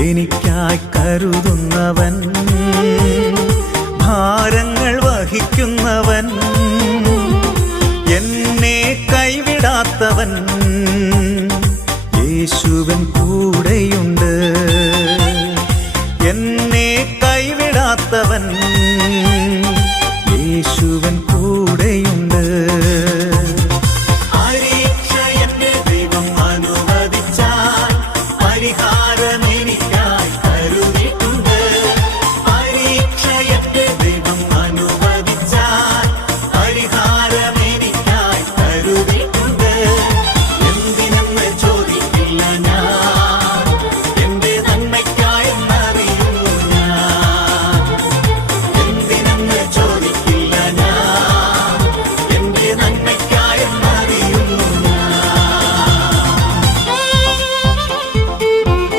എനിക്കായി കരുതുന്നവൻ, ഭാരങ്ങൾ വഹിക്കുന്നവൻ, എന്നെ കൈവിടാത്തവൻ, യേശുവൻ കൂടെയുണ്ട്. എന്നെ കൈവിടാത്തവൻ, യേശുവൻ കൂടെയുണ്ട്. പരീക്ഷ എന്നെ ദൈവം അനുവദിച്ചാൽ പരിഹാരമെനിക്ക്